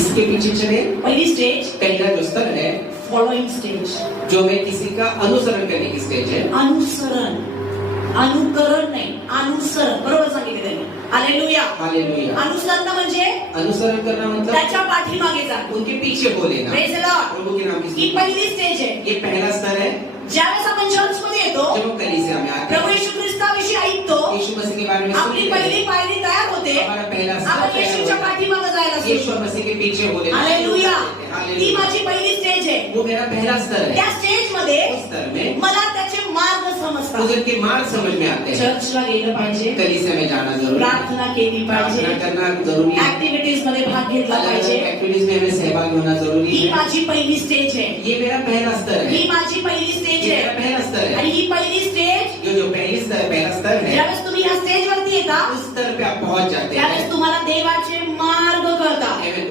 इसके पीछे चले। पहिली स्टेज पहला जो स्तर है, फॉलोइंग स्टेज, जो मैं किसी का अनुसरण करने की स्टेज है। अनुसरण, अनुकरण नाही, अनुसरण. बरोबर सांगितले त्यांनी. हालेलुया. हालेलुया. अनुसरण म्हणजे अनुसरण करना मतलब त्याच्या पाठीमागे जा. उनके पीछे हो लेना। Praise the Lord. प्रभु के नाम की ही पहिली स्टेज आहे. ये पहला स्तर है। ज्यावेळेस आपण चर्च मध्ये येतो, जब हम कलीसिया में आते प्रभु हैं, येशू ख्रिस्ताविषयी ऐकतो, यीशु मसीह के बारे में आपली सुनते पहिली हैं, पायरी तयार होते. हमारा पहला स्तर आपण तयार येशूच्या होता है। पाठीमागे जायला सुरू यीशु करतो. मसीह के पीछे हो लेना। हालेलुया. ती हालेलुया। माझी पहिली स्टेज आहे. वो मेरा पहला स्तर है। त्या स्टेज मध्ये उस स्तर में मला त्याचे मार्ग समजतात. उधर के मार्ग समझ में आते हैं। चर्चला गेलं पाहिजे, कलीसिया में जाना जरूरी है, प्रार्थना केली पाहिजे, प्रार्थना करना जरूरी है, ऍक्टिव्हिटीज मध्ये भाग घेतला अलग पाहिजे. अलग एक्टिविटीज में हमें सहभागी होना जरूरी ही है। माझी पहिली स्टेज आहे. ये मेरा पहला स्तर ही है। माझी पहिली स्टेज ये मेरा आहे. पहला स्तर है। आणि ही पहिली स्टेज, जो पहली स्तर पहला स्तर है, ज्यावेळेस तुम्ही या स्टेज वरती येता, उस स्तर पे आप पहुंच जाते त्यावेळेस हैं। तुम्हाला देवाचे मार्ग कळतात.